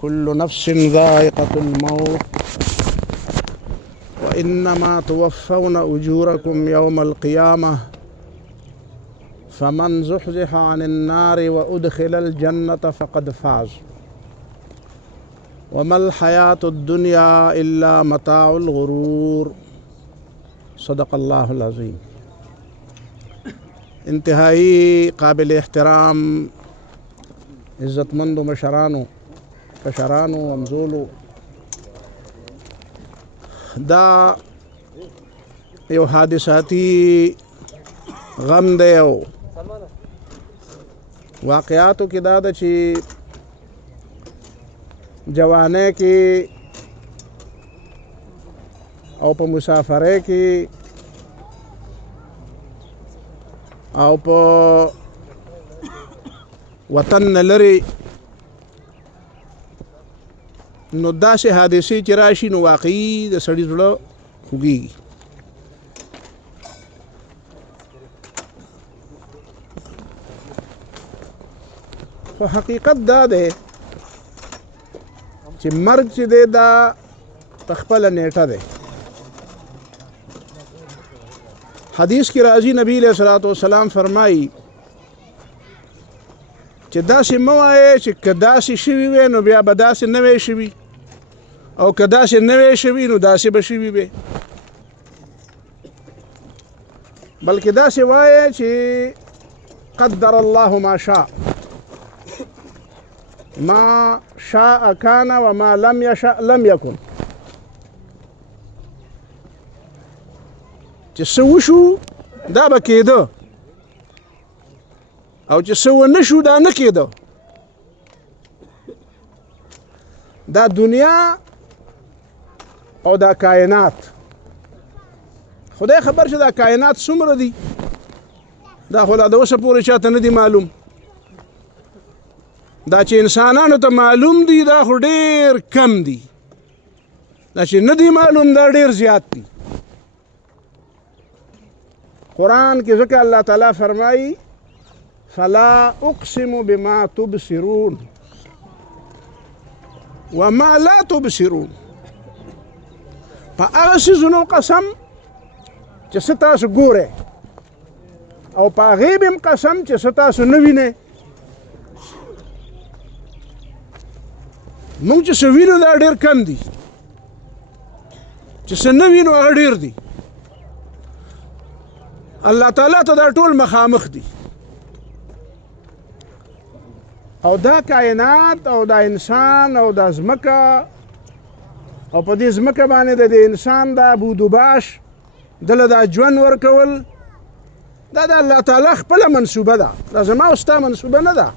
كل نفس ذائقة الموت وإنما توفون أجوركم يوم القيامة فمن زحزح عن النار وأدخل الجنة فقد فاز وما الحياة الدنيا إلا متاع الغرور. صدق الله العظيم. انتهائی قابل احترام عزتمند مشرانو کشرانو ومزولو، دا یو حادثاتی غم دی او واقعاتو کې دا ده چې جوانۍ کې او په مسافرۍ کې او په وطن نه لرې نو داسې حادثې چې راشي نو واقعي د سړي زړه خوږېږي. خو حقیقت دا دی چې مرګ چې دی دا په خپله نیټه دی. حدیث کې راځي نبی علیہ الصلوۃ والسلام فرمایي چې داسې مه وایې چې که داسې شوي وی نو بیا به داسې نه وی شوي او که داسې نه وی شوي نو داسې به شوي وی، بلکې داسې وایې چې قدر الله ما شاء، ما شاء کان وما لم یشاء لم یکن. چې څه وشو دا به کېده او چې څه ونه شو دا نه کېده. دا دنیا او دا کائنات، خدای خبر چې دا کائنات څومره دي دا خو لا د اوسه پورې چاته نه دي معلوم. دا چې انسانانو ته معلوم دي دا خو ډېر کم دي، دا چې نه دي معلوم دا ډېر زیات دي. قرآن کې ځکه الله تعالی فرمایي فلا اقسم بما تبصرون وما لا تبصرون. په هغه څیزونو قسم چې څه تاسو ګورئ او په هغې به هم قسم چې څه تاسو نه وینئ. موږ چې څه وینو دا ډېر کم دي، چې څه نه وینو هغه ډېر دي. الله تعالی ته دا ټول مخامخ دي او دا کائنات او دا انسان او دا ځمکه او په دې ځمکه باندې د انسان دا بودوباش دله دا ژوند ورکول دا د الله تعالی خپله منصوبه ده، دا زما او ستا منصوبه نه ده.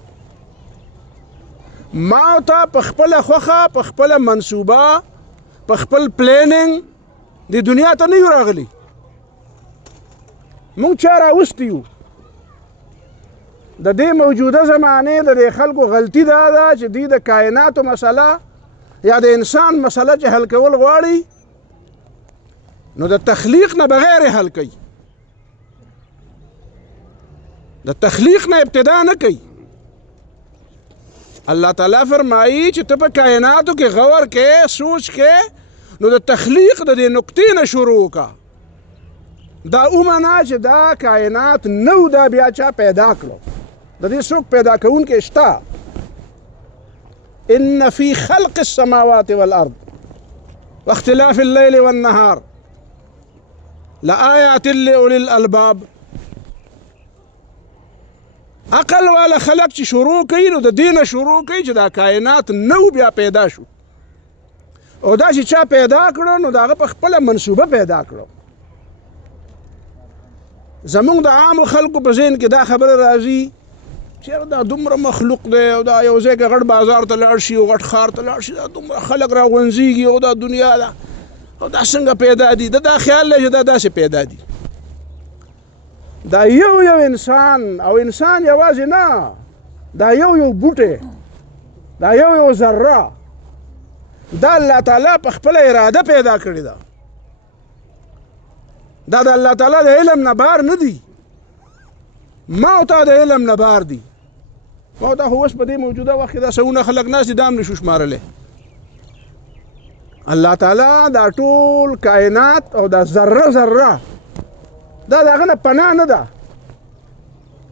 ما او ته په خپله خوښه په خپله منصوبه په خپل پلیننګ د دنیا ته نه یو راغلي. مونږ چا راوستي یو. د دې موجوده زمانې د دې خلکو غلطي دا ده چې دوی د کائناتو مسله یا د انسان مسله چې حل کول غواړي نو د تخلیق نه بغیر حل کوي، د تخلیق نه ابتدا نه کوي. الله تعالی فرمایي چې ته په کائناتو کې غور کې سوچ کې نو د تخلیق د دې نقطې نه شروع وکړه. دا اومنه چې دا کائنات نو دا بیا چا پیدا کړو، د دې څوک پیدا کوونکی شته. ان فی خلق السماوات والارض واختلاف الليل والنهار لآیات لأولی الالباب. عقل والا خلق چې شروع کوي نو د دې نه شروع کوي چې دا کائنات نو بیا پیدا شو او دا چې چا پیدا کړو نو د هغه په خپله منصوبه پیدا کړو. زمونږ د عامو خلکو په ذهن کې دا خبره راځي چې دا دومره مخلوق دی او دا یو ځای کې غټ بازار ته لاړ شي او غټ ښار ته لاړ شي دا دومره خلک راغونځېږي او دا دنیا ده او دا څنګه پیدا دي. دا خیال دی چې دا داسې پیدا دي. دا یو انسان او انسان یوازې نه، دا یو بوټی، دا یو ذره، دا الله تعالی په خپله اراده پیدا کړې ده. دا د الله تعالی د علم نه بار نه دي، ما او تا د علم نه بار دي. ما ته خو اوس په دې موجوده وخت کې دا سونه خلک ناست دي دا هم نشو شمارلی. الله تعالی دا ټول کائنات او دا ذره ذره دا د هغه نه پناه نه ده.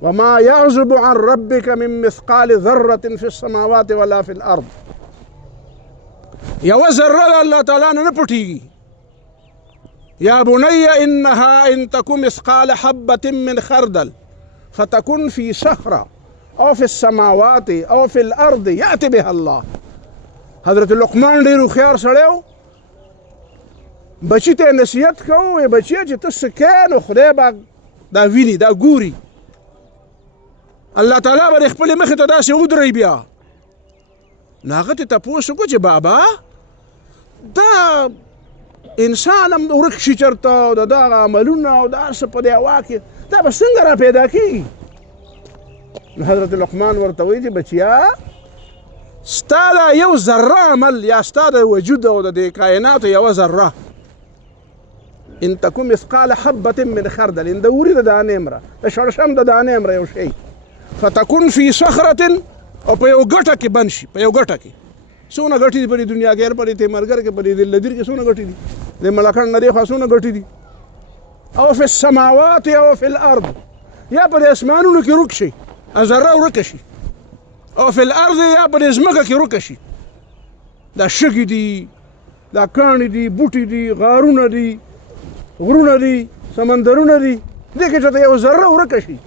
وما يعزب عن ربك من مثقال ذرة في السماوات ولا في الأرض. یوه ذره د الله تعالی نه پټېږي. يا بني إنها إن تكن مثقال حبة من خردل فتكن في صخرة أو في السماوات أو في الأرض يأتي بها الله. حضرت لقمان ډېر هوښیار سړی و. بچي ته نصیحت کوو وایي بچیه چې ته څه کوې نو خدای به دا ویني دا ګوري. الله تعالی به د خپلې مخې ته داسې ودروي بیا. نو هغه ته تپوس وکړو چې بابا دا انسان هم ورک شي چېرته او د دغه عملونه او دا هر څه په دې هوا کې دا به څنګه را پیدا کېږي. نو حضرت لقمان ورته وایي چې بچیا ستا دا یو ذره عمل یا ستا د وجود او د دې کائناتو یوه ذره ان تکن مثقال حبة من خردل ان د وري د دانې مره د شړشم د دانې مره یو شی فتکن فی صخرة او په یو ګټه کې بند شي. په یو ګټه کې څونه ګټې دي په دې دنیا کې، هر په دې تیمرګر کې په دې لدیر کې څونه ګټې دي، د ملکان نه دې خوا څونه ګټې دي. او فی السماوات او فی الارض یا په دې اسمانونو کې ورک شي ذره ورکه شي، او فی الارض یا په دې ځمکه کې ورکه شي. دا شګې دي، دا کاڼي دي، بوټي دي، غارونه دي، غرونه دي، سمندرونه دي، دې کې چې یو ذره ورکه شي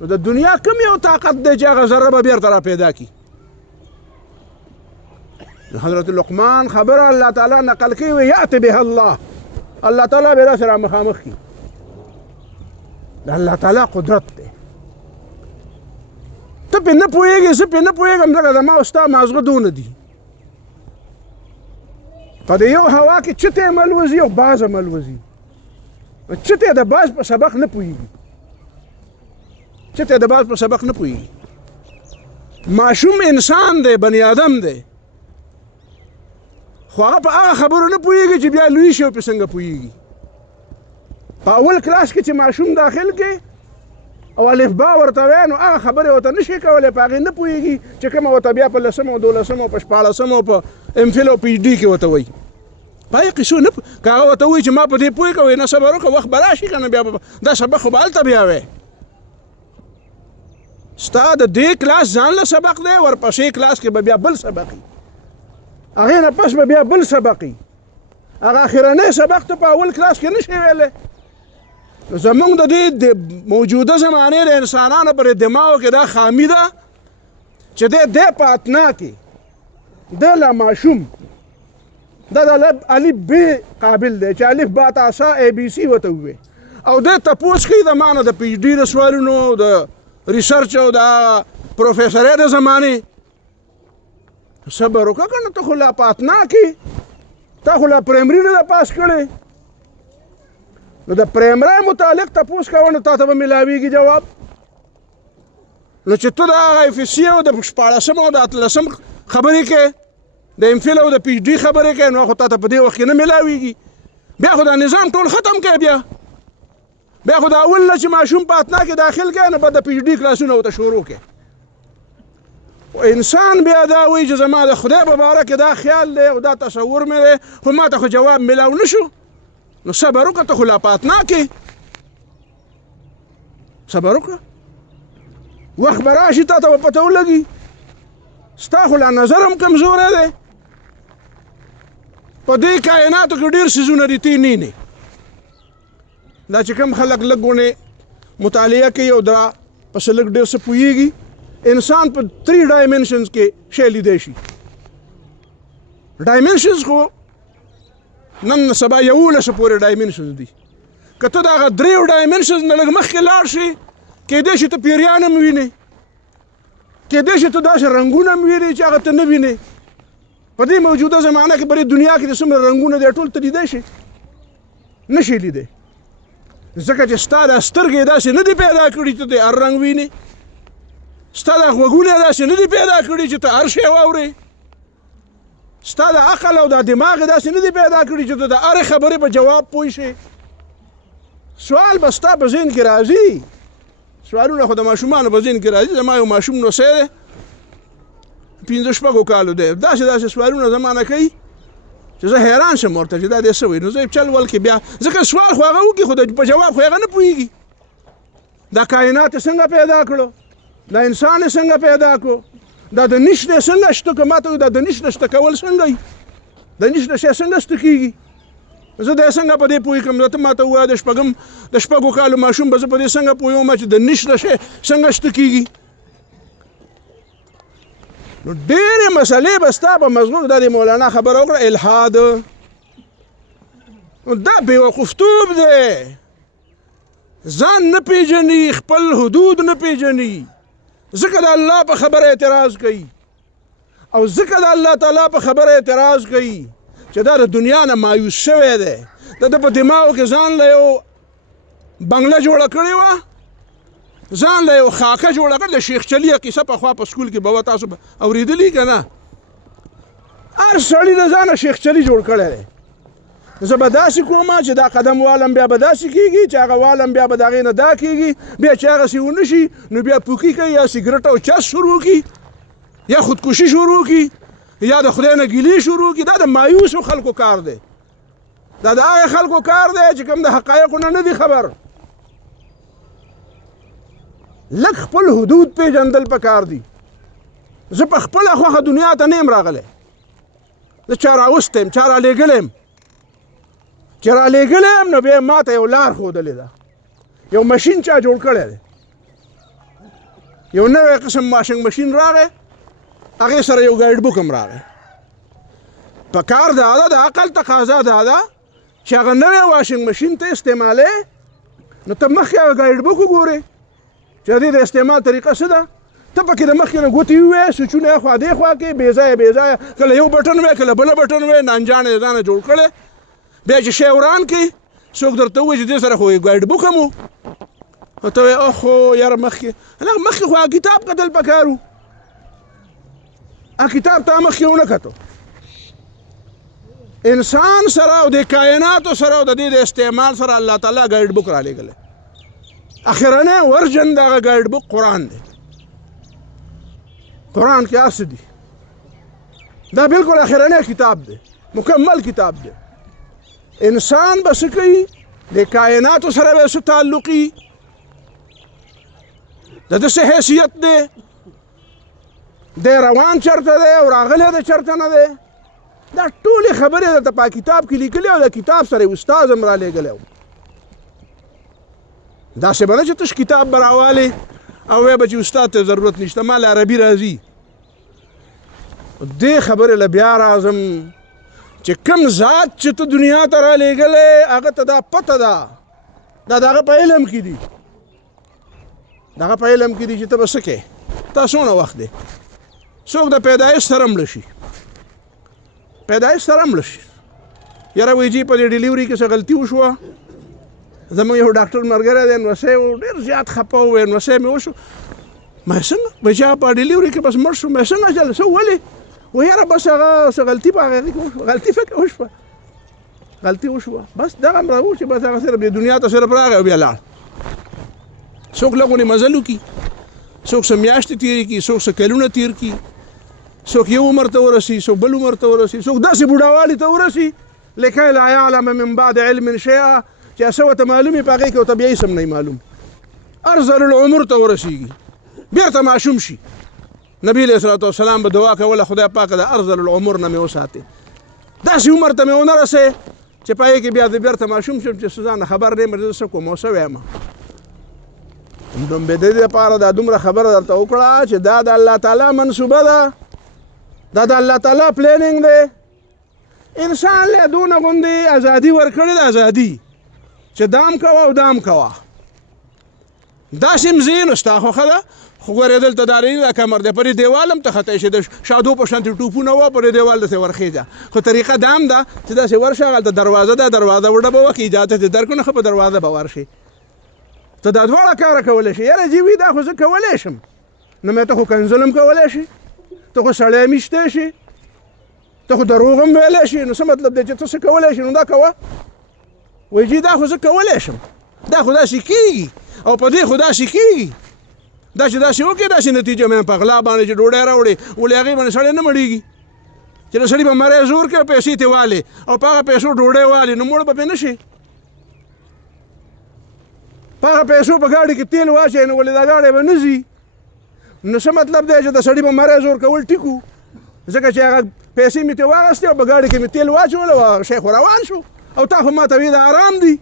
نو د دنیا کم یو طاقت دی چې هغه ذره به بیرته را پیدا کړي. حضرت لقمان خبره الله تعالی نقل کوي وی یأتی بها الله. الله تعالی به داسې را مخامخ کړي. د الله تعالی قدرت دی. ته پرې نه پوهېږې زه پرې نه پوهېږم ځکه زما او ستا مازغه دونه دي. په دې یو هوا کې چتې هم الوځي او باز هم الوځي. چتې د باز په سبق نه پوهېږي. چتې د باز په سبق نه پوهېږي. ماشوم انسان دی، بني آدم دی، خو هغه په هغه خبرو نه پوهېږي چې بیا لوی شي او پرې څنګه پوهېږي. په اول کلاس کې چې ماشوم داخل کې او الفبا ورته وایي نو هغه خبرې ورته نشي کولی، په هغې نه پوهېږي چې کومه ورته بیا په 10 او 12 او په 14 او په امفل او پي ایچ ډي کې ورته وایي. په هغې قیسو نه که هغه ورته وایي چې ما په دې پوهېږه وایي نه صبر وکړه وخت به راشي که نه بیا دا سبق خو به هلته بیا وایي. ستا د دې کلاس ځان له سبق دی، ورپسې کلاس کې به بیا بل سبق وي، هغې نه پس به بیا بل سبق وي. هغه اخرنی سبق ته په اول کلاس کې نشي ویلی. زمونږ د دې د موجوده زمانې د انسانانو پر دماغو کې دا خامي ده چې دی په اتنا کې دی لا ماشوم دا د الف ب قابل دی چې الف با تا سا اے بی سی ورته ووایي او دی تپوس کوي د ما نه د پي ایچ ډي د سوالونو، د ریسرچ او د پروفیسرۍ د زمانې. صبر وکړه که نه ته خو لا په اتنا کې تا خو لا پرایمري نه ده پاس کړې نو د پرایمرۍ متعلق تپوس کوه نو تا ته به میلاویږي جواب. نو چې ته د هغه اف سی او د 14 او د 13 خبرې کوې، د امفل او د پي ایچ ډي خبرې کوې نو خو تا ته په دې وخت کې نه میلاویږي. بیا خو دا نظام ټول ختم کوي. بیا خو د اول نه چې ماشوم په اتنا کې داخل کوي نو به د پي ایچ ډي کلاسونه ورته شروع کوي. انسان بیا دا وایي چې زما د خدای په باره کې دا خیال دی او دا تصور مې دی خو ما ته خو جواب میلاو نه شو. نو صبر وکړه ته خو لا په اتنا کې صبر وکړه، وخت به راشي تا ته به پته ولګي. ستا خو لا نظر هم کمزوری دی. په دې کائناتو کې ډېر څیزونه دي تی نه دا چې کوم خلک لږ غونې مطالعه کوي او دا پسې لږ ډېر څه پوهېږي. انسان په 3 ډایمنشنز کې شی لیدی شي. ډایمنشنز خو نن سبا 11 پورې ډایمنشنز دي. که ته د هغه 3 ډایمنشنز نه لږ مخکې لاړ شي کیدای شي ته پیریان هم وینې، کیدای شي ته داسې رنګونه هم وینې چې هغه ته نه وینې. په دې موجوده زمانه کې په دې دنیا کې د څومره رنګونه دی ټول ته لیدی شي نه شي لیدی، ځکه چې ستا دا سترګې داسې نه دي پیدا کړي چې ته هر رنګ وینې. ستا دا غوږونه داسې نه دي پیدا کړي چې ته هر شی واورې. ستا د عقل او د دماغ داسې نه دي پیدا کړي چې ته د هرې خبرې په جواب پوه شې. سوال به ستا په ذهن کې راځي سوالونه خو د ماشومانو په ذهن کې راځي. زما یو ماشوم نوسی دی 15 کالو دی، داسې سوالونه زمانه کوي چې زه حیران شم ورته چې دا دې څه وایي. نو زه چل ول کې بیا ځکه سوال خو هغه وکړي خو په جواب خو هغه نه پوهېږي. دا کائنات څنګه پیدا کړو، دا انسان څنګه پیدا کړو، دا د نشته څنګه شته که ماته دا د نشته شته کول څنګه وي، د نشته شی څنګه شته کېږي. زه د څنګه په دې پوهېږم. ته ماته ووایه د شپږو کالو ماشوم به زه په دې څنګه پوهېږم چې د نشته شی څنګه شته کېږي. نو ډېرې مسلې به ستا په مضمون دا د مولانا خبره وکړه الحاد. دا بېوقفتوب دی، ځان نه پیژني، خپل حدود نه پیژني، ځکه د الله په خبره اعتراض کوي او ځکه د الله تعالی په خبره اعتراض کوي چې دا د دنیا نه مایوس شوی دی. د په دماغو کې ځان له یو بنګله جوړه کړې وه، ځان له یو خاکه جوړه کړې. د شیخ چلي قصه پخوا په سکول کې به تاسو اورېدلي که نه؟ هر سړي د ځانه شیخ چلي جوړ کړی دی. زه به داسې کوم چې دا قدم والم بیا به داسې کېږي، چې هغه والم بیا به د هغې نه دا کېږي، بیا چې هغسې ونه شي نو بیا پوکي کوي یا سګرټ او چس شروع کړي یا خودکشي شروع کړي یا د خدای نه ګیلې شروع کړي. دا د مایوسو خلکو کار دی، دا د هغې خلکو کار دی چې کوم د حقایقو نه دی خبر. لږ خپل حدود پیژندل پکار دي. زه په خپله خوښه دنیا ته نه یم راغلی، زه چا راوستی یم، چا رالیږلی یم. چې رالیږلی یم نو بیا ما ته یو لار ښودلې ده، یو مشین چا جوړ کړی دی، یو نوی قسم واشنګ مشین راغی، هغې سره یو ګایډ بک هم راغی. په کار دا ده، د عقل تقاضا دا ده چې هغه نوی واشنګ مشین ته استعمالوې نو ته مخکې هغه ګایډ بک وګورې چې د دې د استعمال طریقه څه ده. ته پکې د مخکې نه ګوتې ووایې، سوچونه یې خوا دې خوا کې بې ځایه کله یو بټن وی کله بله بټن وی، نانجانې د ځانه جوړ کړی. بیا چې شی وران کړي څوک درته ووایي چې دې سره خو ګایډ بک هم و، نو ته وایې اوخو یاره مخکې خو هغه کتاب کتل پکار و، هغه کتاب ته مخکې ونه کتو. انسان سره او د کائناتو سره او د دې د استعمال سره الله تعالی ګایډ بک را لېږلی. اخرنی ورژن د هغه ګایډ بک قرآن دی. قرآن کې هر څه دي، دا بالکل اخرنی کتاب دی، مکمل کتاب دی. انسان به څه کوي، د کائناتو سره به څه تعلقي، د ده څه حیثیت دی، دی روان چېرته دی او راغلی دی چېرته نه دی. دا ټولې خبرې درته په کتاب کې لیکلي او د کتاب سره یې استاد هم را لېږلی و. داسې به نه چې تش کتاب به راوالې او وایې به چې استاد ته ضرورت نشته، ما له عربي راځي. دې خبرې له بیا راځم چې کوم ذات چې ته دنیا ته را لېږلی هغه ته دا پته ده، دا د هغه په علم کې دي، د هغه په علم کې دي چې ته به څه کوې، تا څومره وخت دی. څوک د پیدایش سره مړه شي، پیدایش سره مړه شي، یاره وایي جي په دې ډیلیوري کې څه غلطي وشوه. زموږ یو ډاکټر ملګری دی، نوسی و، ډېر زیات خفه و، نوسی مې وشو. ما څنګه وایي چې په ډیلیوري کې بس مړ شو. ما څنګه چل څه ولې؟ وایي یاره بس هغه څه غلطي په هغې کې وشوه، غلطي فکر وشوه، غلطي وشوه، بس دغه هم راوو چې بس هغه صرف د دنیا ته صرف راغی او بیا لاړ. څوک لږ غونې مزل وکړي، څوک څه میاشتې تېرې کړي، څوک څه کلونه تېر کړي، څوک یو عمر ته ورسي، څوک بل عمر ته ورسي، څوک داسې بوډاوالي ته ورسي لکه لا یعلم من بعد علم شیئا، چې څه ورته معلوم وي په هغې کې ورته بیا هېڅ هم نه معلوم، ارذل العمر ته ورسېږي، بېرته ماشوم شي. نبي علیه الصلاة والسلام به دعا کوله خدای پاکه د ارذل العمر نه مې وساتې، داسې عمر ته مې ونه رسې چې په هغې کې بیا د بېرته ماشوم شم چې ځان خبر نه یم زه څه کوم او څه وایم. نو د دې لپاره دا دومره خبره درته وکړه چې دا د الله تعالی منصوبه ده، دا د الله تعالی پلانینګ دی. انسان له دونه غوندې ازادي ورکړې ده، ازادي چې دام کوه او دام کوه. داسې مځې نو ستا خوښه ده، خو ګورې دلته دارې دا کمر دی، پرې دیوال هم ته خطی شي، د شادو په شانتې ټوپونه وه، پرې دیوال داسې ورخېږه. خو طریقه دا هم ده چې داسې ورشه، هلته دروازه ده، دروازه وډه به وکړي، اجازت دې درکړو ښه په دروازه به ورشي. ته دا دواړه کاره کولی شي. یاره جی وي دا خو زه کولی شم، نو مې ته خو کنځل هم کولی شي، ته خو سړی هم ایستی شي، ته خو دروغ هم ویلی شي. نو څه مطلب دی چې ته څه کولی شي نو دا کوه. وایي جی دا خو زه کولی شم، دا خو داسې کېږي. او په دې خو داسې کېږي داسې وکړي داسې نتیجه مې په غلا باندې چې ډوډۍ راوړې ولې هغې باندې سړی نه مړېږي چې د سړي به مری زور کړي پیسې ترې والې او په هغه پیسو ډوډۍ والې نو مړ به پرې نه شي په هغه پیسو په ګاډي کې تیل واچوي نو ولې دا ګاډی به نه ځي نو څه مطلب دی چې د سړي به مری زور کول ټیکو ځکه چې هغه پیسې مې ترې واخېستې او په ګاډي کې مې تیل واچول او هغه شی خو روان شو او تا خو ما ته وایي د ارام دي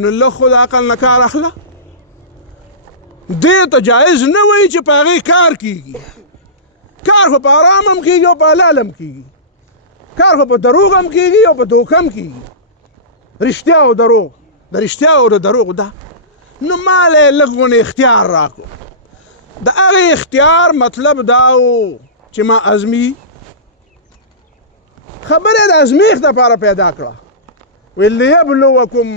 نو لږ خو د عقل نه کار اخله دې ته جایز نه وایي چې په هغې کار کېږي کار خو په ارام هم کېږي او په حلال هم کېږي کار خو په دروغ هم کېږي او په دوک هم کېږي رښتیا او دروغ د رښتیا او د دروغ ده نو ما له یې لږ غونې اختیار راکړو د هغې اختیار مطلب دا و چې ما ازمي خبره د ازمیښت دپاره پیدا کړه ویل لیبلوکم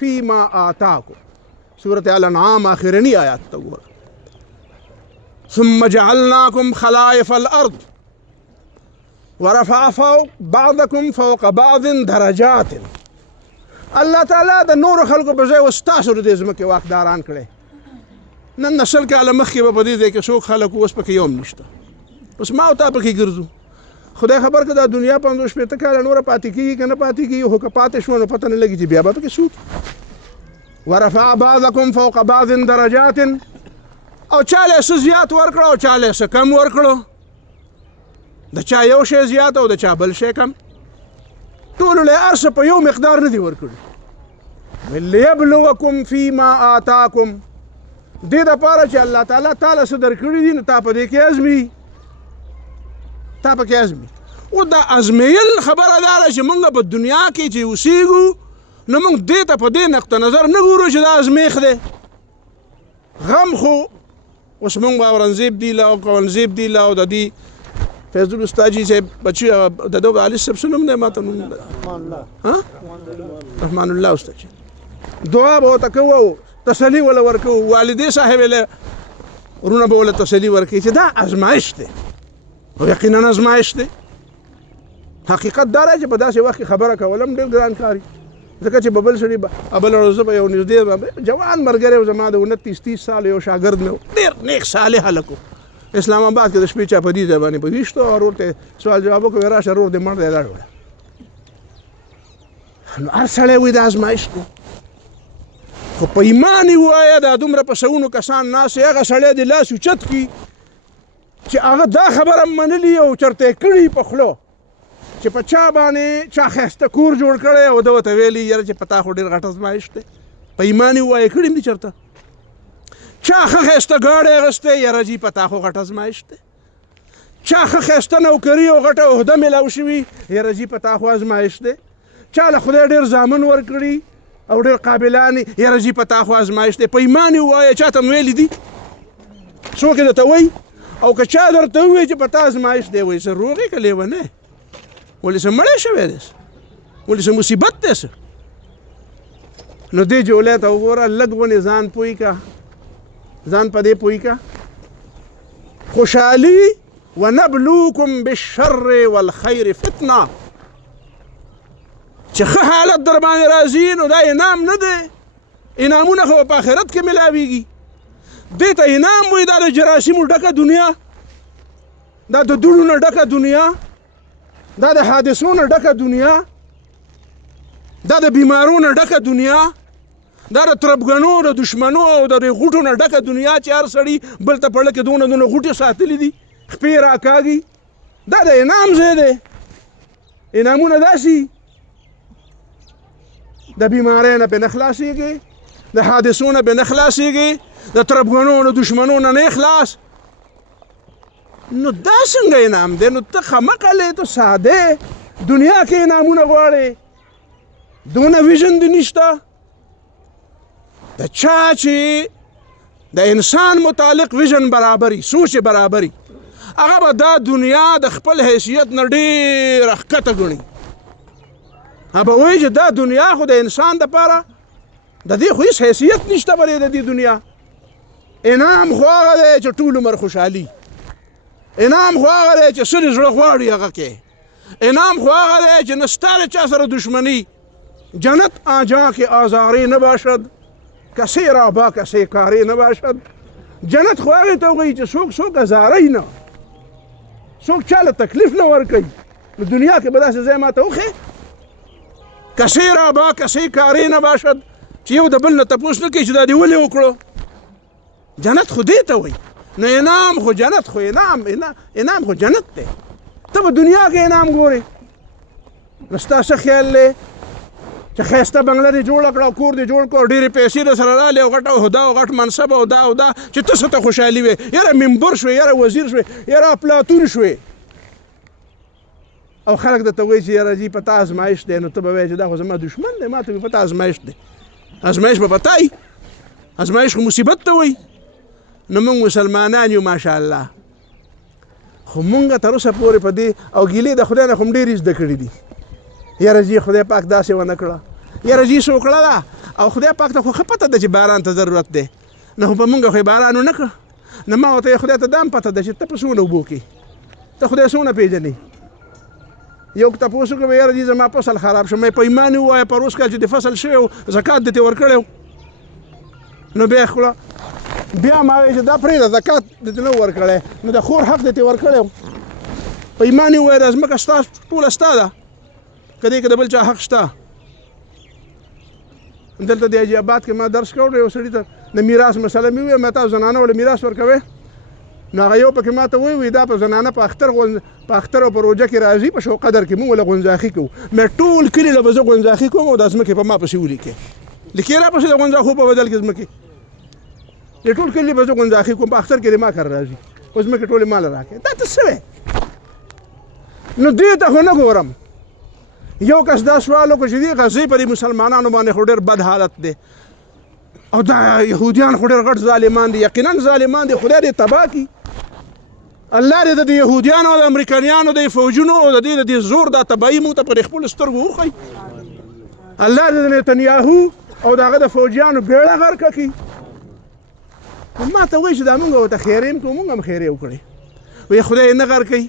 فیما آتاکم سورة الانعام آخرنی آیات ته وګوره ثم جعلناکم خلائف الارض ورفع بعضکم فوق بعض درجات الله تعالی د نورو خلکو په ځای اوس تاسو د دې ځمکې واکداران کړی نن نه شل کاله مخکې به په دې ځای کې څوک خلک اوس پکې یو هم نشته اوس ما او تا پکې ګرځو خدای خبر که دا دنیا 50 کاله نوره پاتې کېږي که نه پاتې کېږي خو که پاتې شوه نو پته نه لګي چې بیا به پکې څوک ورفع بعضکم فوق بعض درجات او چاله څه زیات ورکړه او چاله څه کم ورکړو د چا یو شی زیات او د چا بل شی کم ټولو له هر څه په یو مقدار نه دي ورکړي لیبلوکم فیما آتاکم دې دپاره چې الله تعالی تاله څه درکړي دي نو تا په دې کې ازمي تا پکې ازمي او دا ازمیل خبره دا ده چې مونږ په دنیا کې چې اوسېږو نو مونږ دې ته په دې نقطه نظر نه ګورو چې دا ازمیښ دی غم خو اوس مونږ به اورنګزیب دی له او قونزیب دی له او د دې فیض الاستاجي صاحب بچي د دو علي صاحب څه نوم دی ما ته نوم رحمان الله استاجي دعا به ورته کوو تسلي ولا ورکوو والدې صاحب له ورونه به ورله تسلي ورکوي چې دا ازمایش دی او یقینا ازمایش دی حقیقت دا دی چې په داسې وخت کې خبره کول هم ډېر ګران کار ځکه چې ببل سړي بله ورځ به یو نږدې جوان ملګری و زما د 29-30 سال یو شاګرد مې و ډېر نیک صالح هلک و اسلام آباد کې د شپې چا په دې ځای باندې په ویشتو او ورته سوال جواب وکړو راشه ورور دې مړ دی دا ډوله نو هر سړی وایي دا ازمایش دی خو په ایمان یې ووایه دا دومره په سوونو کسان ناست هغه سړی دې لاس اوچت کړي چې هغه دا خبره منلي او چرته یې کړي په خوله چې په چا باندې چا ښایسته کور جوړ کړی او ده ورته ویلي یاره چې په تا خو ډېر غټ ازمایش دی په ایمان یې ووایه کړي هم دي چېرته چا ښه ښایسته ګاډی اخیستی یاره جي په تا خو غټ ازمایش دی چا ښه ښایسته نوکري او غټه عهده میلاو شوي یاره جي په تا خو ازمایش دی چا له خدای ډېر زامن ورکړي او ډېر قابلان یاره جي په تا خو ازمایش دی په ایمان یې ووایه چا ته م ویلي دي څوک یې درته وایي او که چا درته ووایي چې په تا ازمایش دی وایي څه روغ یې که لیونی ولې څه مړی شوی دی ولې څه مصیبت دی څه نو دې جولې ته وګوره لږ ونې ځان پوی که ځان په دې پوی که خوشحالي ونبلوکم بالشر والخیر فتنه چې ښه حالت در باندې راځي نو دا انعام نه دی انعامونه خو په آخرت کې ملاویږي دې ته انعام وایي دا د جراثیمو ډکه دنیا دا د دوړو نه ډکه دنیا دا د حادثو نه ډکه دنیا دا د بیمارو نه ډکه دنیا دا د تربګنو د دشمنو او د غوټو نه ډکه دنیا چې هر سړي بل ته پړه کې دونه غوټې ساتلي دي خپې راکاږي دا د انعام ځای دی انعامونه داسې د بیمارۍ نه پې نه خلاصېږي د حادثو نه پې نه خلاصېږي د تربګنو د دشمنو نه نه خلاص نو دا څنګه انعام دی نو ته خمقلی ته ساده دنیا کې انعامونه غواړې دونه ویژن دې نشته د چا چې د انسان متعلق ویژن برابري سوچ برابري هغه به دا دنیا د خپل حیثیت نه ډېره ښکته ګڼي هغه به وایي چې دا دنیا خو د انسان دپاره د دې خو هېڅ حیثیت نشته بلې د دې دنیا انعام خو هغه دی چې ټول عمر خوشحالي انعام خو هغه دی چې څه دې زړه غواړي هغه کې انعام خو هغه دی چې نه ستا له چا سره دشمني جنت آنجا که آزاری نباشد کسی را با کسی کاری نباشد. جنت خو هغې ته وایي چې څوک ازاروي نه، څوک چاله تکلیف نه ورکوي. نو دنیا کې به داسې ځای ماته وښیې کسی را با کسی کاری نباشد، چې یو د بل نه تپوس نه کوي چې دا دې ولې وکړو. جنت خو دې ته وایي. نو انعام خو جنت خو انعام خو جنت دی. ته به دنیا کې انعام ګورې. نو ستا څه خیال دی چې ښایسته بنګله دې جوړه کړه او کور دې جوړ کړه او ډېرې پیسې در سره رالې او غټ عهده او غټ منصب او دا چې ته څه ته خوشحالي وې. یاره ممبر شوې، یاره وزیر شوې، یاره افلاطون شوې، او خلک درته وایي چې یاره جي په تا ازمایش دی. نو ته به وایې چې دا خو زما دښمن دی، ما ته په تا ازمایش دی. ازمایش به پته وي، ازمایش خو مصیبت ته وایي. نو موږ مسلمانان یو ماشاءالله، خو مونږ تر اوسه پورې په دې او ګیلې د خدای نه خو ډېرې زده کړي دي. یاره جي خدای پاک داسې ونه کړه، یاره جي څه وکړه ده، او خدای پاک ته خو ښه پته ده چې باران ته ضرورت دی. نه خو په مونږ خو یې باران ونه کړه. نه ما ورته خدای ته دا هم پته ده چې ته په څونه اوبو کې ته خدای څونه پېژنې. یو تپوس وکړه یاره جي زما فصل خراب شو، مې په ایمان ووایه په روز کال چې د فصل شوی و زکات دې ورکړی و. نو بیا خله بیا ما وایي چې دا پرېږده زکات دې نه ورکړی، نو د خور حق دې ورکړی و. په ایمان یې ووایه دا ځمکه ستا ټوله ستا ده، که دې کې د بل چا حق شته. دلته د حاجي آباد کې ما درس کړی، یو سړي ته د میراث مسله مې وویل، ما تاسو زنانه ولې میراث ورکوئ؟ نو هغه یو پکې ما ته وایي دا په زنانه په اختر او په روژه کې راځي، په شو قدر کې مونږ له غونځاخي کوو. مې ټول کلي له به زه غونځاخي کوم او دا ځمکې په ما پسې ولیکې، لیکې را پسې د غونځاخو په بدل کې ځمکې د ټول کلي به زه غونځاخي کوم، په اختر کې د ما کار راځي، خو ځمکې ټولې ماله راکړې. دا ته څه وې؟ نو دې ته خو نه ګورم. یو کس دا سوال وکړو چې دې غزې په دې مسلمانانو باندې خو ډېر بد حالت دی او دا یهودیان خو ډېر غټ ظالمان دي. یقینا ظالمان دي، خدای دې تباه کړي. الله دې د یهودیانو او د امریکایانو د فوجونو او د دې زور دا تباهي موږ ته په خپلو سترګو وښیي. الله دې د نتنیاهو او د هغه د فوجیانو بیړه غرقه کړي. ما ته وایي چې دا مونږ ورته خیرې کوو، مونږ هم خیرې وکړې. وایي خدای یې نه غرقوي،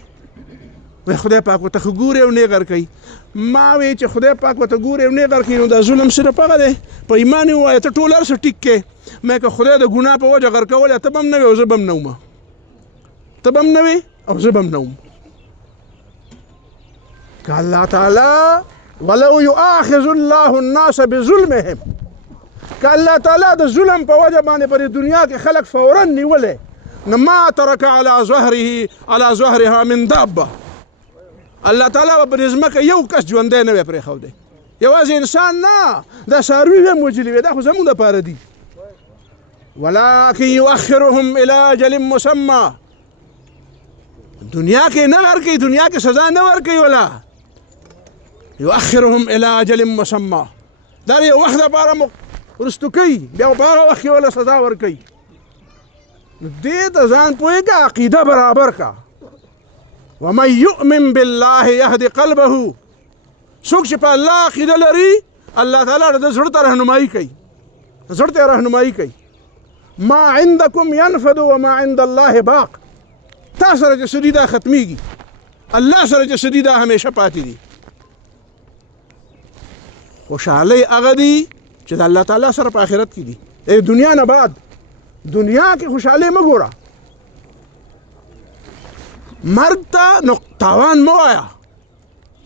وایي خدای پاک ورته ښه ګوري او نه غرقوي. ما وایي چې خدای پاک ورته ګوري او نه غرقوي، نو دا ظلم صرف هغه دی په ایمان یې ووایه ته ټول هر څه ټیک کې. مې که خدای د ګناه په وجه غرقولی ته به هم نه وې او زه به هم نه وم، ته به هم نه وې او زه به هم نه وم. که الله تعالی ولو یؤاخذ الله الناس بظلمهم، که الله تعالی د ظلم په وجه باندې په دنیا کې خلک فورا نیولې، نو ما ترک علی ظهرها من دابه، الله تعالی به په ځمکه یو کس ژوندی نه وی پرېښودی، یوازې انسان نه، دا څاروي هم وجلي وی. دا خو زموږ دپاره دي. ولکن یؤخرهم الی اجل مسمى، دنیا کې نه ورکوي، دنیا کې سزا نه ورکوي، ولا یؤخرهم الی اجل مسمى، دا یو وخت دپاره وروستو کوي، بیا په هغه وخت کې ولا سزا ورکوي. دې ته ځان پوهېږه، عقیده برابر کا. ومن یؤمن بالله یهد قلبه، څوک چې په الله عقیده لري الله تعالی د زړه ته رهنمایي کوي، زړه ته رهنمایي کوي. ما عندکم ینفد وما عند الله باق، تا سره چې څه دي دا ختمیږي، الله سره چې څه دي دا همیشه پاتې دي. خوشحالۍ هغه دي چې د الله تعالی سره په آخرت کې دي. دنیا نه بعد دنیا کې خوشحالۍ مه ګوره. مرګ ته تاوان مه وایه،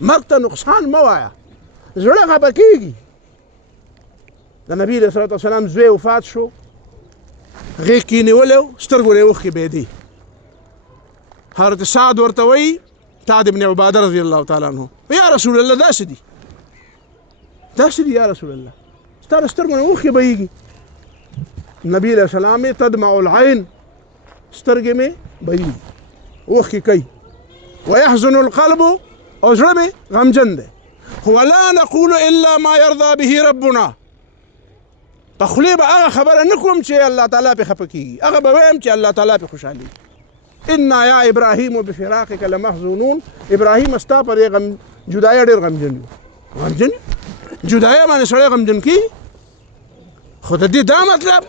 مرګ ته نقصان مه وایه، زړه خفه کېږي. د نبي علیه الصلاة والسلام زوی وفات شو، غېږ کې یې نیولی و، سترګو نه یې اوښکې بهېدې. حضرت سعد ورته وایي، سعد بن عباده رضی الله تعالی عنه، یا رسول الله داسې دي، داسې دي یا رسول الله، ستا د سترګو نه اوښکې بهېږي. نبي علیه السلام یې تدمع العین، سترګې مې بهېږي، اوښکې کوي. ويحزن القلب، او زړه مې غمجن دی. ولا نقول الا ما يرضى به ربنا، په خولې به هغه خبره نه کوم چې الله تعالی پې خفه کېږي، هغه به وایم چې الله تعالی پې خوشحالي. انا یا ابراهیم بفراقک لمحزونون، ابراهیم ستا په دې جدایه ډېر غمجن یو. غمجن جدایه باندې سړی غمجن کېږي، خو د دې دا مطلب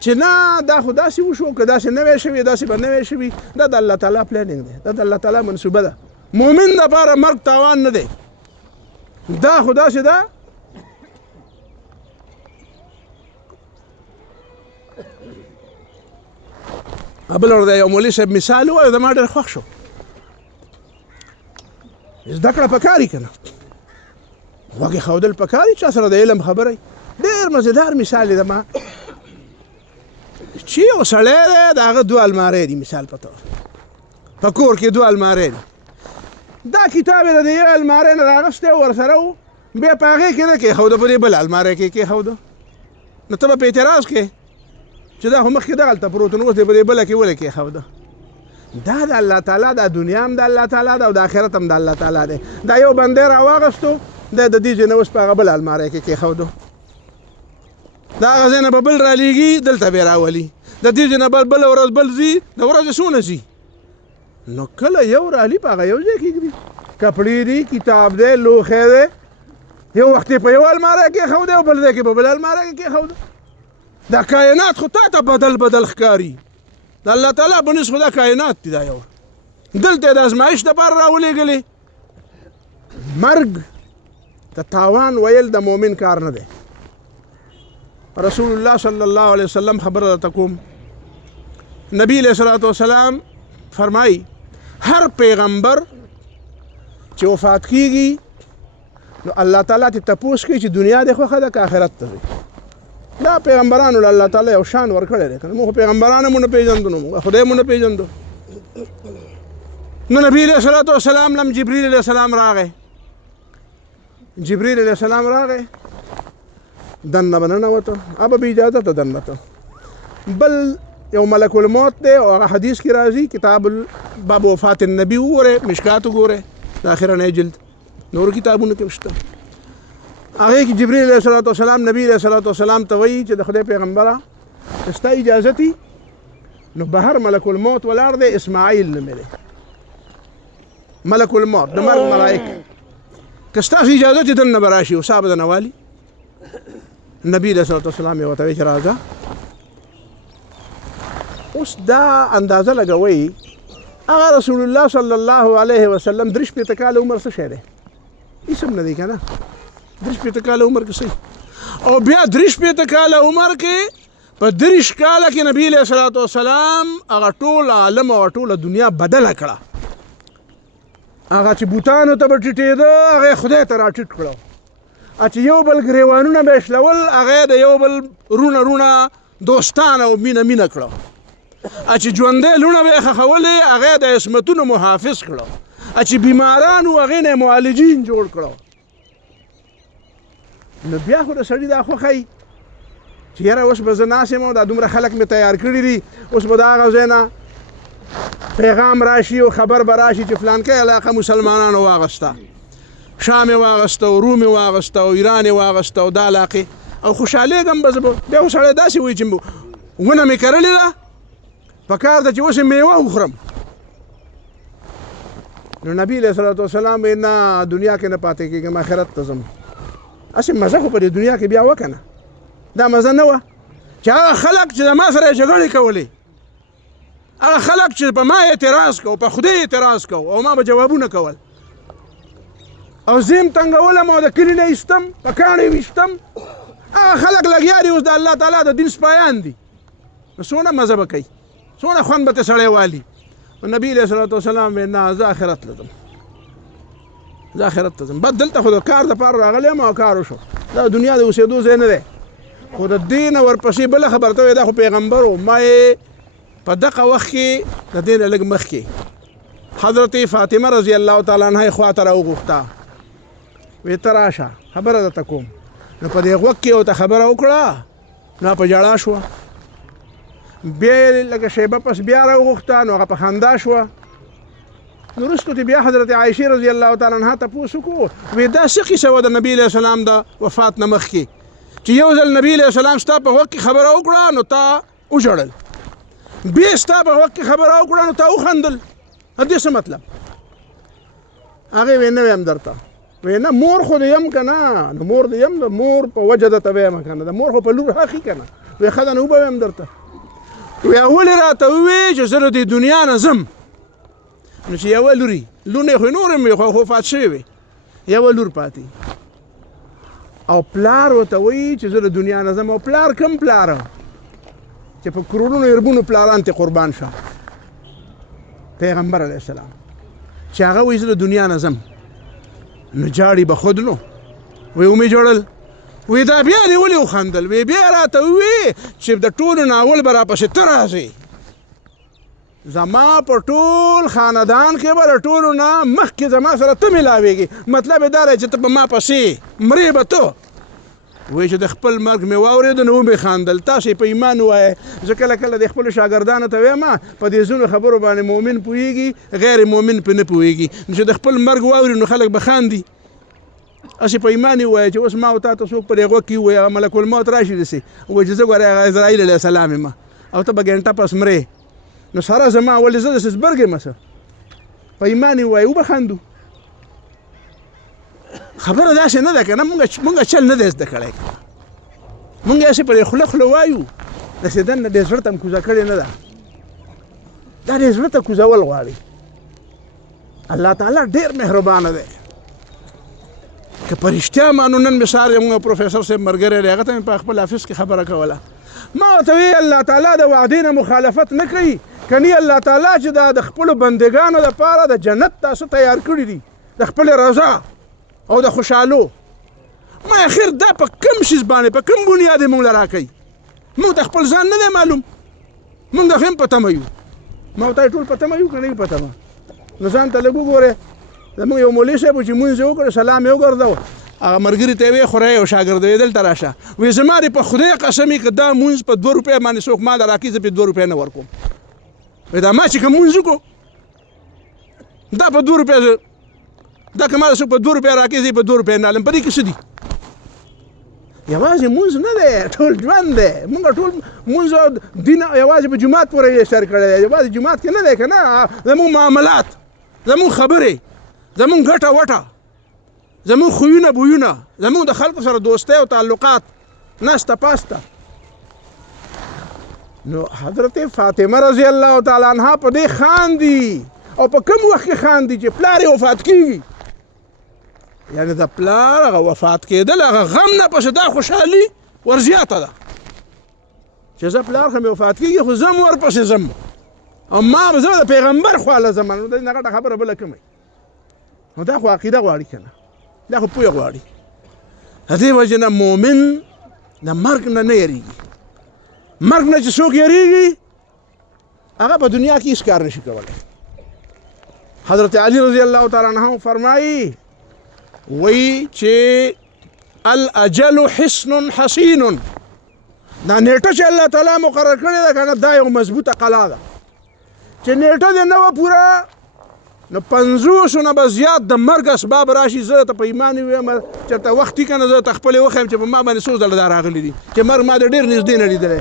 چې نه دا خو داسې وشو، که داسې نه وی شوي داسې به نه وی شوي، دا د الله تعالی پلانینګ دی، دا د الله تعالی منصوبه ده. مؤمن دپاره مرګ تاوان نه دی، دا خو داسې ده بل ورته یو مولوي صاحب مثال ووایو زما ډېر خوښ شو زده کړه پکاري که نه غوږې ښودل پکاري چا سره د علم خبره ډېر مزېدار مثال دی زما چې یو سړی دی د هغه دوه المارۍ دي مثال په طور په کور کې دوه المارۍ دي دا کتاب یې د یو المارۍ نه راغستی ورسره و بیا په هغې کې نه کېښوده په دې بل المارۍ کې کېښوده نو ته به په اعتراض کې چې دا خو مخکې دغلته پروت نو اوس دې په دې بله کې ولې کېښوده دا د الله تعالی دا دنیا هم د الله تعالی ده او د آخرت هم د الله تعالی دی دا یو بندی راواغستو دا د دې ځای نه اوس په هغه بل المارۍ کې کېښودو د هغه ځای نه به بل رالیږي دلته بیا راولي د دې ځای نه بله ورځ بل ځي د ورځې څونه ځي نو کله یو رالي په هغه یو ځای کېږدي کپړې دي کتاب دی لوښی دی یو وخت یې په یو المارۍ کېښودی او بل ځای کې په بل المارۍ کې کېښودو دا کائنات خو تا ته بدل بدل ښکاري د الله تعالی په نس خو دا کائنات دي دا یو دلته یې د ازمایش دپاره راولېږلې مرګ ته تاوان ویل د مؤمن کار نه دی رسول الله صلی الله علیه وسلم خبره درته کوم نبی علیه الصلاة والسلام فرمایي هر پیغمبر چې وفات کیږي نو الله تعالی ته تپوس کوي چې دنیا دې خوښه ده که آخرت ته ځي دا پیغمبرانو له الله تعالی یو شان ورکړی دی که نه موږ خو پیغمبران هم ونه پېژندو نو موږ خدای هم ونه پېژندو نو نبی علیه الصلاة والسلام لم جبریل علیه السلام راغی جبریل علیه السلام راغی دننه به ننوته هغه به اجازه ته دننته بل یو ملک الموت دی او هغه حدیث کې راځي کتاب باب وفات النبي وګورئ مشکات وګورئ د اخرنی جلد نورو کتابونو کې شته هغې کې جبریل علیه الصلاة والسلام نبی علیه الصلاة والسلام ته وایي چې د خدای پیغمبره ستا اجازتي نو بهر ملک الموت ولاړ دی اسماعیل نومې دی ملک الموت د مرګ ملایکه که ستاسو اجازت یې دننه به راشي او سا به دننه والي نبی علیه الصلاة والسلام یې ورته وایي چې راځه اوس دا اندازه لګوئ هغه رسول الله صلی الله علیه وسلم 53 کاله عمر څه شی دی هېڅ هم نه دی که نه 53 کاله عمر کې صحیح او بیا 53 کاله عمر کې په 30 کاله کې نبی علیه الصلاة والسلام هغه ټول عالم او ټوله دنیا بدله کړه هغه چې بوتانو ته به ټیټېده هغه خدای ته راټیټ کړه چې یو بل ګریوانونه به یې شلول هغه د یو بل رونه دوستان او مینه کړه چې ژوندی لوڼه به یې ښخولې هغه د عصمتونو محافظ کړه چې بیماران و هغې نه معالجین جوړ کړه نو بیا خو د سړي دا خوښی چې یاره اوس به زه ناست یم او دا دومره خلک مې تیار کړي دي اوس به د هغه ځای نه پیغام راشي او خبر به راشي چې فلانکۍ علاقه مسلمانانو واغسته شام یې واغسته او روم یې واغسته او ایران یې واغسته او دا علاقې او خوشحالېږم به زه به بیا خو سړی داسې وایي چې ونه مې کرلې ده په کار ده چې اوس یې میوه وخورم نو نبی علیه الصلاة والسلام وایي نه دنیا کې نه پاتې کېږم آخرت ته ځم هسې مزه خو په دې دنیا کې بیا وکړه دا مزه نه وه چې هغه خلک چې زما سره یې جګړې کولې هغه خلک چې په ما اعتراض کو په خدای اعتراض کو او ما به جوابونه کول او زه یې تنګولم او د کلي نه ایستم په کاڼو یې ویشتم هغه خلک لګیا دي اوس د الله تعالی د دین سپایان دي نو څونه مزه به کوي څونه خوند به ته سړی والي نبی علیه الصلاة والسلام ویل نه زه آخرت ته ځم زه آخرت ته ځم بد دلته خو د کار دپاره راغلی یم او کار وشو دا دنیا د اوسېدو ځای نه دی خو د دې نه ورپسې بله خبره ته وایي دا خو پیغمبر و ما یې په دغه وخت کې د دې نه لږ مخکې حضرت فاطمه رضی الله تعالی عنها یې خوا ته راوغوښته وی ته راشه خبره درته کوم نو په دې غوږ کې ورته خبره وکړه نو په ژړا شوه بیا یې لکه شیبه پس بیا راوغوښته نو هغه په خندا شوه نو وروستو بیا حضرت عایشې رضی الله تعالی عنها تپوس وکړو وی دا څه کیسه وه د نبي علیه السلام د وفات نه مخکې چې یو ځل نبي علیه السلام ستا په غوږ کې خبره وکړه نو تا وژړل بیا ستا په غوږ کې خبره وکړه نو تا وخندل د دې څه مطلب هغې وی نه ویم درته وی نه مور خو د یم که نه نو مور د یم د مور په وجه درته ویم که نه د مور خو په لور حقي که نه وی ښه ده نو وبه ویم درته وی اولې راته ووایې چې زه د دې دنیا نه ځم نو چې یوه لوري لوڼې خو نور هم وي خو وفات شوې وې یوه لور پاتې او پلار ورته وایي چې زه د دنیا نه ځم او پلار کم پلاره چې په کروڑونو اربونو پلاران ته قربان شه پیغمبر علیه السلام چې هغه وایي زه د دنیا نه ځم نو جاړي به خود نو وی ومې جوړل وی دا بیا دې ولې وخندل وی بیا راته وی چې د ټولو ناول به راپسې ته راځې زما په ټول خاندان کې به د ټولو نه مخکې زما سره ته ملاویږي مطلب یې دا دی چې ته به ما پسې مرې به ته وایي چې د خپل مرګ مې واورېده نو ومې خاندل تاسې په ایمان ووایه زه کله کله د خپلو شاګردانو ته وایم په دې ځینو خبرو باندې مؤمن پوهېږي غیر مؤمن پې نه پوهېږي نو چې د خپل مرګ واوري نو خلک به خاندي اسې په ایمان یې ووایه چې اوس ما او تا ته څوک پرې غوږ کې ووایي هغه ملک الموت راشي دسې وایي چې زه ګورې هغه اسرائیل علیه السلام یم او ته به ګنټه پس مرې نو سره زما ولې زه داسې زبرګ یم څه په ایمان یې ووایه وبه خاندو خبره داسې نه ده که نه مونږ چل نه دی زده کړی مونږ هسې په دې خوله خوله وایو داسې دننه دې زړه ته م کوزه کړې نه ده دا دې زړه ته کوزول غواړي الله تعالی ډېر مهربانه دی که په رښتیا مانو نن مې سهار زموږ پروفیسر صاحب ملګری دی هغه ته مې په خپل افس کې خبره کوله ما ورته وی الله تعالی د وعدې نه مخالفت نه کوي کني الله تعالی چې دا د خپلو بندګانو دپاره د جنت تاسو تیار کړي دي د خپلې رضا او د خوشحالو ما اخر دا په کوم شیز باندې په کوم بنیاد موږ له راکوي موږ ته خپل ځان نه دی معلوم موږ د هم په تمه یو ما ورته ټول په تمه یو که نه یو په تمه نو ځان ته لږ وګورې زموږ یو مولوي صاحب و چې مونځ یې وکړ سلام یې وګرځاو هغه ملګري ته یې ویې خورئ او شاګرد یې دلته راشه وایي زما دې په خدای قسم که دا مونځ په 2 روپۍ باندې څوک ما له راکړي زه پې 2 روپۍ نه ورکوم وایي دا ما چې کوم مونځ وکړو دا په 2 روپۍ دا که ما څوک په 2 روپۍ راکړي زه یې په 2 روپۍ نه الم په دې کې څه دي یوازې مونځ نه دی ټول ژوند دی مونږ ټول مونځ او دین یوازې په جومات پورې یې سر کړی دی یوازې جومات کې نه دی که نه زمونږ معاملات زمونږ خبرې زمونږ ګټه وټه زمونږ خویونه بویونه زمونږ د خلکو سره دوستۍ او تعلقات نسته پاسته نو حضرت فاطمه رضی الله تعالی عنها په دې خاندي او په کوم وخت کې خاندي چې پلار یې وفات کېږي یعنی د پلار هغه وفات کېدل هغه غم نه پسې دا خوشحالي ورزیاته ده چې زه پلار خو مې وفات کېږي خو زه م ورپسې ځم او ما به زه د پیغمبر خواله ځم نو د نه غټه خبره بله کومه نو دا خو عقیده غواړي که نه دا خو پویه غواړي د دې وجې نه مؤمن د مرګ نه یریږي مرګ نه چې څوک یریږي هغه په دنیا کې هېڅ کار نشي کولی حضرت علی رضی الله تعالی عنه فرمایي وی چې الاجل حصن حصین دا نیټه چې الله تعالی مقرر کړې ده که نه دا یو مضبوطه قلعه ده چې نیټه دې نه وه پوره نو 50 نه به زیات د مرګ اسباب راشي زه ته په ایمان ویم چېرته وخت یې که نه زه ته خپلې وښیم چې په ما باندې څو ځله دا راغلي دي چې مرګ ما د ډېر نږدې نه لیدلی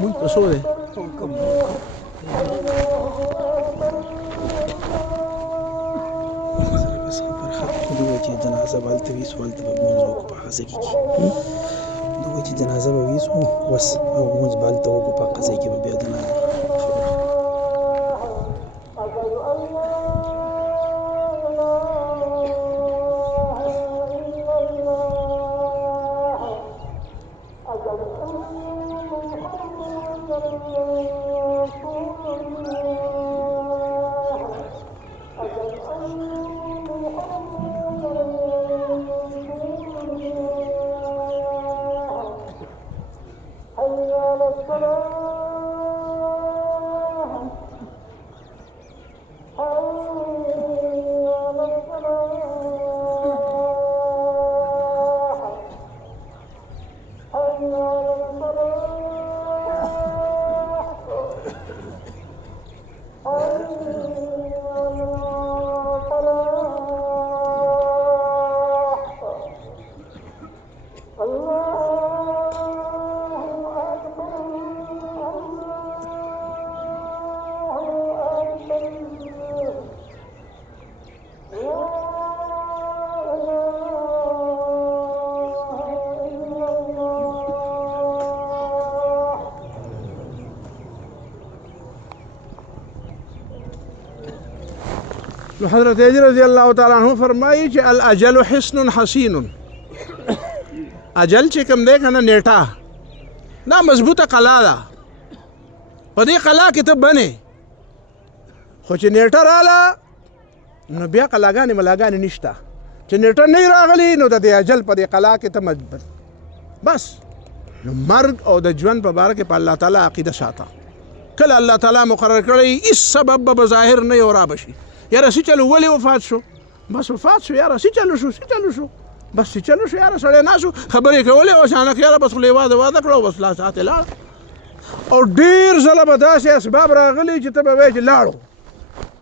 مونږ په څو دی جنازه به هلته ویسو هلته به لمونځ وکړو په هغه ځای کې د وایي چې جنازه به ویسو بس او لمونځ به هلته وکړو په هغه ځای کې به بیا د حضرت علی رضی الله تعالی عنہ فرمایي چې الاجل حسن حسین، اجل چې کوم دی کنه نیټه دا مضبوطه قلا ده، په دې قلا کې ته بنې، خو چې نیټه رااله نو بیا قلاګانې ملاګانې نشته، چې نیټه نه راغلی نو د دې اجل په دې قلا کې ته مجبور بس. نو مرګ او د ژوند په باره کې په الله تعالی عقیده ساته. کله الله تعالی مقرر کړی هیڅ سبب به بظاهر نه یو را بشي، یاره سی چلو ولې وفات شو، بس وفات شو یاره، سی چلو شو بس سی چلو شو یاره، سړی ناسو خبرې کولې او اچانک یاره بس خولې واده کړو بس لا ساعت لاړ. او ډېر ځله به داسې اسباب راغلي چې ته به وایې چې لاړو،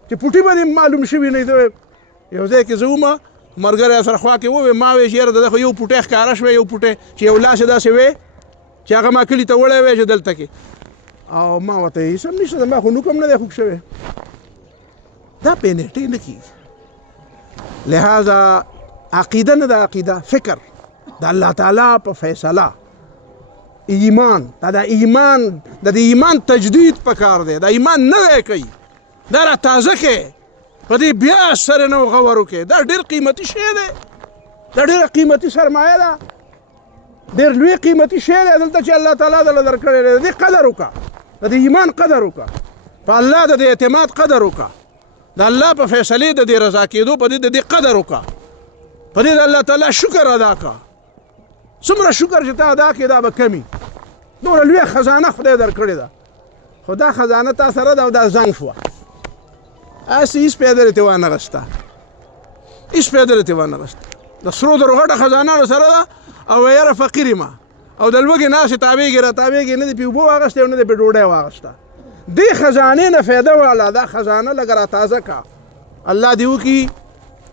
چې پوټي به دې معلوم شوي نه وي. یو ځای کې زه ومه ملګری سره خوا کې ووې، ما وایي چې یاره د خو یو پوټی ښکاره شوی، یو پوټی چې یو لاس یې داسې وی چې هغه ما کلي ته وړی وی چې دلته کې، او ما ورته هېڅ هم نشته، ما خو نوک هم نه دی خوږ شوی. دا په نیټې نه کېږي. لہذا عقیده نه ده، عقیده فکر د الله تعالی په فیصله، ایمان دا د ایمان تجدید پکار دی، دا ایمان نوی کوي، دا را تازه کې په دې بیا سره نو غور وکړي. دا ډېر قیمتي شی دی، دا ډېره قیمتي سرمایه ده، ډېر لوی قیمتي شی دی دلته چې الله تعالی دله درکړی دی. د دې قدر وکړه، د دې ایمان قدر وکړه، په الله د دې اعتماد قدر وکړه، د الله په فیصلې د دې رضا کېدو په دې د دې قدر وکړه، په دې د الله تعالی شکر ادا کړه. څومره شکر چې ته ادا کړې دا به کمي. دومره لویه خزانه خدای درکړې ده، خو دا خزانه تا سره ده او دا زنګ شوه، هسې هېڅ پیدا دې ترې وانغسته، هېڅ پیدا دې ترې وانغسته. د سرو زرو غټه خزانه سره ده او یاره فقیر یم او د لوږې ناستې تابېږي را تابېږي، نه دې پې اوبه واغېستې او نه دې پې ډوډۍ واغېسته. دې خزانې نه فایده واله، دا خزانه لږه را تازه کړه. الله دې وکړي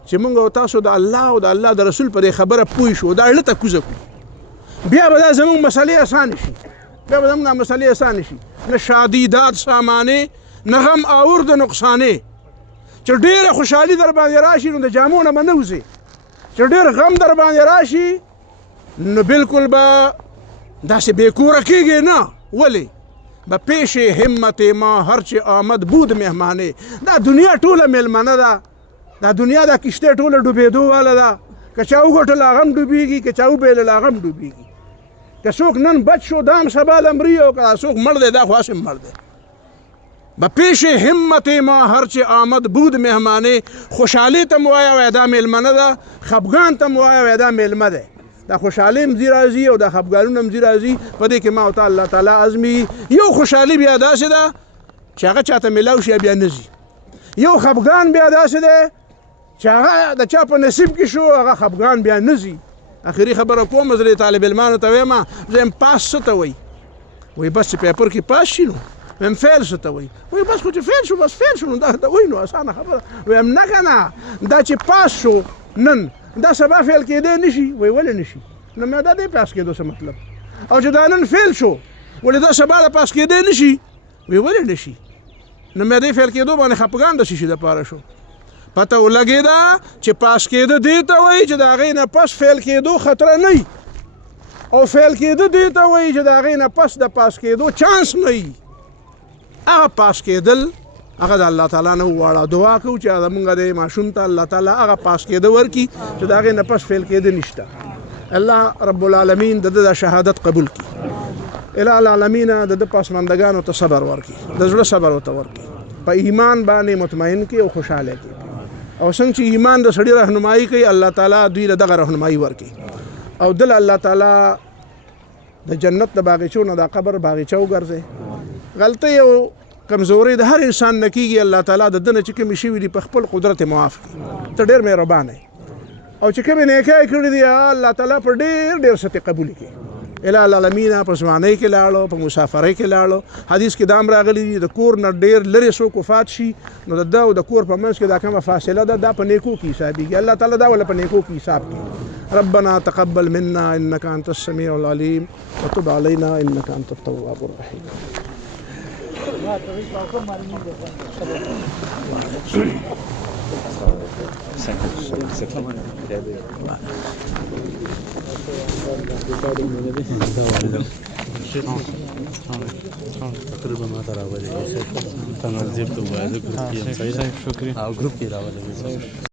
چې موږ او تاسو د الله او د الله د رسول په دې خبره پوه شو، دا اړه ته کوزه کړو، بیا به دا زموږ مسلې اسانه شي، بیا به زموږ دا مسلې اسانه شي. نه شادیدات سامانې، نه غم آور د نقصانې، چې ډېره خوشحالي در باندې راشي نو د جامو نه به نه وځې، چې ډېر غم در باندې راشي نو بالکل به داسې بېکوره کېږي نه. ولې؟ به پیش همت ما هرچه آمد بود مهمانه. دا دنیا ټوله میلمنه ده، دا دنیا دا کشته ټوله ډوبېدو واله ده، که چا وګټل هغه هم ډوبېږي، که چا وبیلل هغه هم ډوبېږي. که څوک نن بچ شو دا هم سبا له مري، او که څوک مړ دی دا خو هسې مړ دی. به پیش همت ما هرچه آمد بود مهمانه. خوشحالي ته م وایه وایه دا میلمنه ده، خفګان ته م وایه وایه دا میلمه دی. دا خوشحالي هم ځي راځي او دا خفګانونه هم ځي راځي، په دې کې ما او ته الله تعالی ازمي. یو خوشحالي بیا داسې ده چې هغه چاته میلاو شي بیا نه ځي، یو خفګان بیا داسې دی چې هغه د چا په نصیب کې شو هغه خفګان بیا نه ځي. اخري خبره کوم، زه طالب علمانو ته وایم زه یم پاس څه ته وایي؟ وایي بس چې پیپر کې پاس شي نو. وایم فیل څه ته وایي؟ وایي بس خو چې فیل شو بس فیل شو نو، دا وایي نو اسانه خبره. وایم نه که نه، دا چې پاس شو نن دا سبا فیل کېدی نشي. وایي ولې نشي؟ نو مې دا دی پاس کېدو څه مطلب؟ او چې دا نن فیل شو ولې دا سبا د پاس کېدی نشي؟ وایي ولې نشي؟ نو مې دې فیل کېدو باندې خفګان د څه شي دپاره شو؟ پته ولګېده چې پاس کېده دې ته وایي چې د هغې نه پس فیل کېدو خطره نه وي، او فیل کېده دې ته وایي چې د هغې نه پس د پاس کېدو چانس نه وي. هغه پاس کېدل هغه د الله تعالی نه وغواړه، دعا کوو چې زمونږ د ماشوم ته الله تعالی هغه پاس کېده ورکړي چې د هغې نه پس فیل کېده نشته. الله رب العالمین د ده د شهادت قبول کړي. اله العالمین د ده پسماندګانو ته صبر ورکړي، د زړه صبر ورته ورکړي، په ایمان باندې مطمئن کړي او خوشحاله کړي. او څنګه چې ایمان د سړي رهنمایي کوي، الله تعالی دوی له دغه رهنمایي ورکړي، او دل الله تعالی د جنت د باغچو نه د قبر باغچه وګرځي. غلطۍ او کمزوري د هر انسان نه کېږي، الله تعالی د ده نه چې کومې شوي دي په خپل قدرت معاف کړي. ته ډېر مهربان یې، او چې کومې نیکۍ کړي دي الله تعالی په ډېر ډېر څه قبول کړي. اله العالمین په ځوانۍ کې لاړو، په مسافرۍ کې لاړو. حدیث کې دا هم راغلی دي د کور نه ډېر لرې څوک وفات شي نو د ده او د کور په منځ کې دا کومه فاصله ده دا په نیکو کې حسابېږي. الله تعالی دا ولا په نیکو کې حساب کړي. ربنا تقبل منا انك انت السميع العليم وتب علينا انك انت التواب الرحيم. Recording تقریبا ما ته راولې تنظیم ته وایي زه ګروپ کې یم صحیح ده شکریہ او ګروپ کې راولې